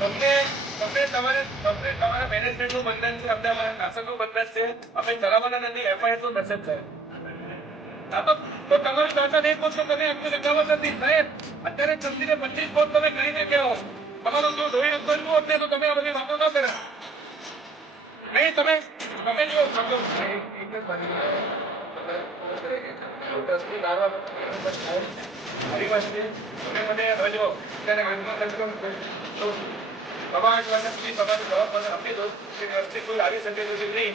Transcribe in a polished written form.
તમને તમારા મેનેજમેન્ટનું બંધન છે, અમને અમારા શાસકનું બંધન છે, અમે ચલાવવાના નથી, એફઆઈઆર નું મેસેજ છે. તો તમારી શાસન એક વસ્તુ તમે અમને લગાવવા નથી સાહેબ. અત્યારે 26 ને 25 પોસ્ટ તમે કરીને કહો તમારું જો ધોઈ કરવું હોત ને તો તમે આ બધી વાતો ન કરે. નહીં તમે જો કોઈ આવી શકે નહીં.